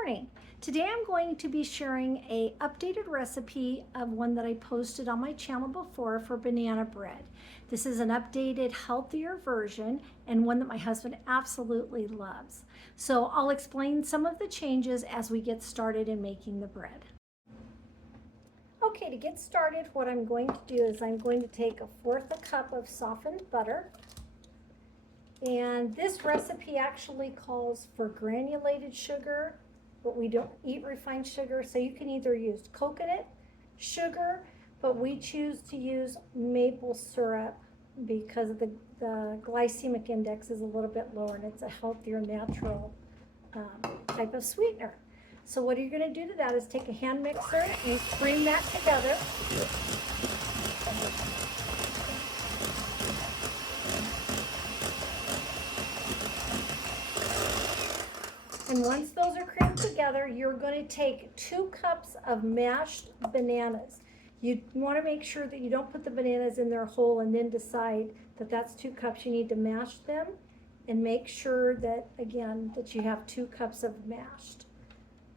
morning. Today I'm going to be sharing a updated recipe of one that I posted on my channel before for banana bread. This is an updated, healthier version and one that my husband absolutely loves. So I'll explain some of the changes as we get started in making the bread. Okay, to get started, what I'm going to do is I'm going to take 1/4 cup of softened butter. And this recipe actually calls for granulated sugar, but we don't eat refined sugar, so you can either use coconut sugar, but we choose to use maple syrup because the glycemic index is a little bit lower and it's a healthier, natural type of sweetener. So what you're going to do to that is take a hand mixer and cream that together. And once those are creamed together, you're going to take 2 cups of mashed bananas. You want to make sure that you don't put the bananas in their whole and then decide that that's 2 cups. You need to mash them and make sure that, again, that you have 2 cups of mashed.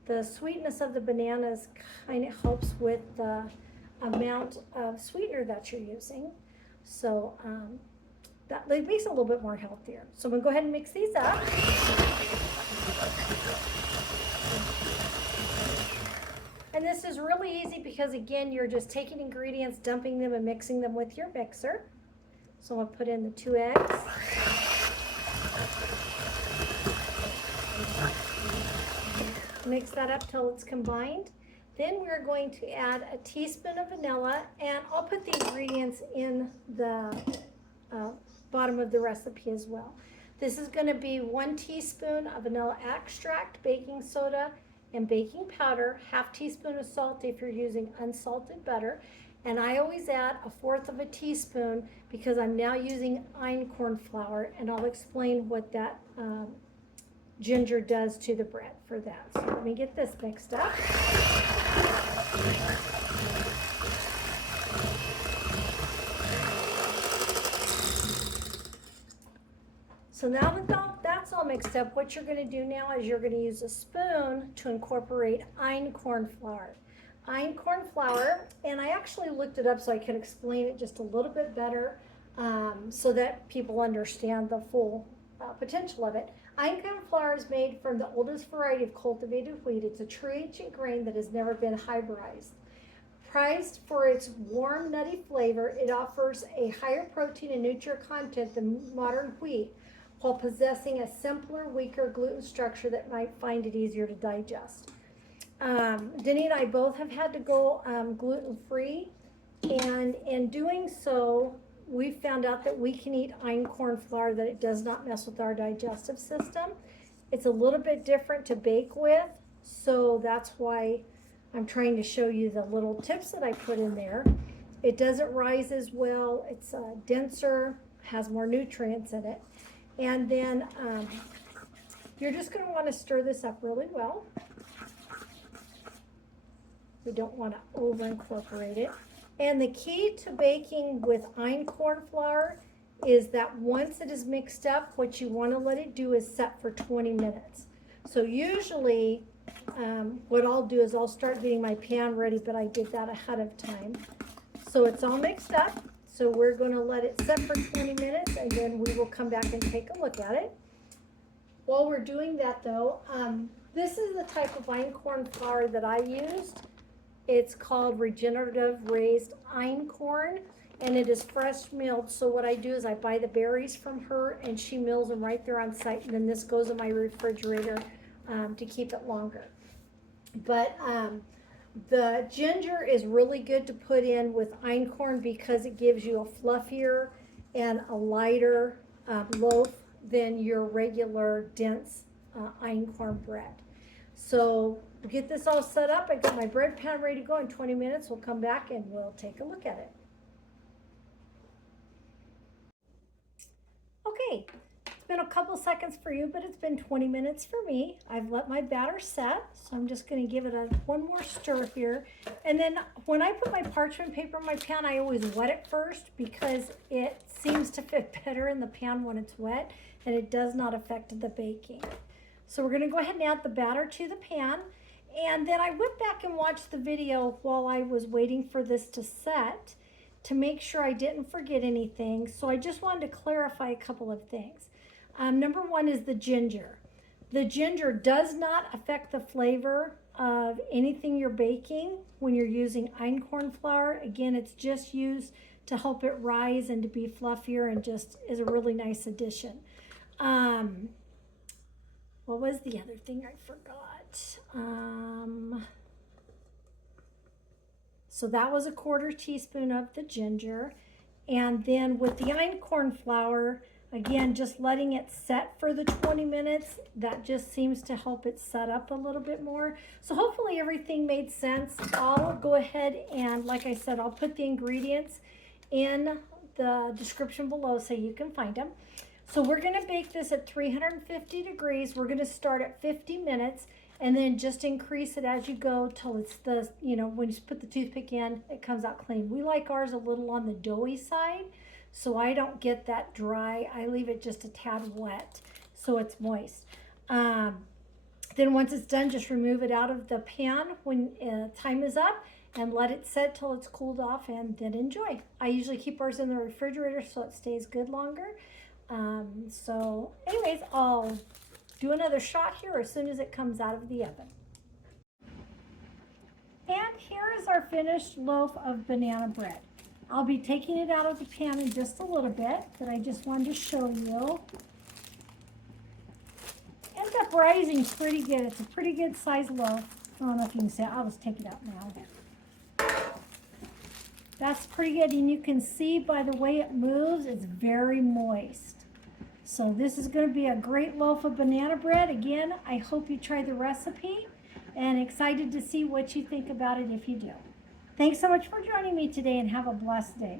The sweetness of the bananas kind of helps with the amount of sweetener that you're using. So that makes it a little bit more healthier. So I'm going to go ahead and mix these up. And this is really easy because, again, you're just taking ingredients, dumping them, and mixing them with your mixer. So I'm going to put in the 2 eggs. Mix that up till it's combined. Then we're going to add a teaspoon of vanilla, and I'll put the ingredients in the bottom of the recipe as well. This is going to be 1 teaspoon of vanilla extract, baking soda, and baking powder, 1/2 teaspoon of salt if you're using unsalted butter, and I always add 1/4 teaspoon because I'm now using einkorn flour, and I'll explain what that ginger does to the bread for that. So let me get this mixed up. So now that that's all mixed up, what you're going to do now is you're going to use a spoon to incorporate einkorn flour. Einkorn flour, and I actually looked it up so I can explain it just a little bit better so that people understand the full potential of it. Einkorn flour is made from the oldest variety of cultivated wheat. It's a true ancient grain that has never been hybridized. Prized for its warm, nutty flavor, it offers a higher protein and nutrient content than modern wheat, while possessing a simpler, weaker gluten structure that might find it easier to digest. Denny and I both have had to go gluten-free, and in doing so, we found out that we can eat einkorn flour, that it does not mess with our digestive system. It's a little bit different to bake with, so that's why I'm trying to show you the little tips that I put in there. It doesn't rise as well, it's denser, has more nutrients in it. And then you're just going to want to stir this up really well. We don't want to over incorporate it. And the key to baking with einkorn flour is that once it is mixed up, what you want to let it do is set for 20 minutes. So usually what I'll do is I'll start getting my pan ready, but I did that ahead of time. So it's all mixed up. So we're going to let it set for 20 minutes, and then we will come back and take a look at it. While we're doing that, though, this is the type of einkorn flour that I used. It's called regenerative raised einkorn, and it is fresh milled. So what I do is I buy the berries from her, and she mills them right there on site, and then this goes in my refrigerator to keep it longer. But the ginger is really good to put in with einkorn because it gives you a fluffier and a lighter loaf than your regular dense einkorn bread. So get this all set up. I got my bread pan ready to go. In 20 minutes we'll come back and we'll take a look at it. Okay, it's been a couple seconds for you, but it's been 20 minutes for me. I've let my batter set, so I'm just going to give it one more stir here. And then when I put my parchment paper in my pan, I always wet it first because it seems to fit better in the pan when it's wet, and it does not affect the baking. So we're gonna go ahead and add the batter to the pan. And then I went back and watched the video while I was waiting for this to set to make sure I didn't forget anything. So I just wanted to clarify a couple of things. Number one is the ginger. The ginger does not affect the flavor of anything you're baking when you're using einkorn flour. Again, it's just used to help it rise and to be fluffier, and just is a really nice addition. What was the other thing I forgot? So that was a 1/4 teaspoon of the ginger. And then with the einkorn flour, again, just letting it set for the 20 minutes, that just seems to help it set up a little bit more. So hopefully everything made sense. I'll go ahead and, like I said, I'll put the ingredients in the description below so you can find them. So we're gonna bake this at 350 degrees. We're gonna start at 50 minutes and then just increase it as you go till it's the, you know, when you put the toothpick in, it comes out clean. We like ours a little on the doughy side, so I don't get that dry. I leave it just a tad wet so it's moist. Then once it's done, just remove it out of the pan when time is up and let it set till it's cooled off, and then enjoy. I usually keep ours in the refrigerator so it stays good longer. So anyways, I'll do another shot here as soon as it comes out of the oven. And here is our finished loaf of banana bread. I'll be taking it out of the pan in just a little bit, but I just wanted to show you. Ends up rising pretty good. It's a pretty good size loaf. I don't know if you can see it. I'll just take it out now. That's pretty good, and you can see by the way it moves, it's very moist. So this is going to be a great loaf of banana bread. Again, I hope you try the recipe, and excited to see what you think about it if you do. Thanks so much for joining me today, and have a blessed day.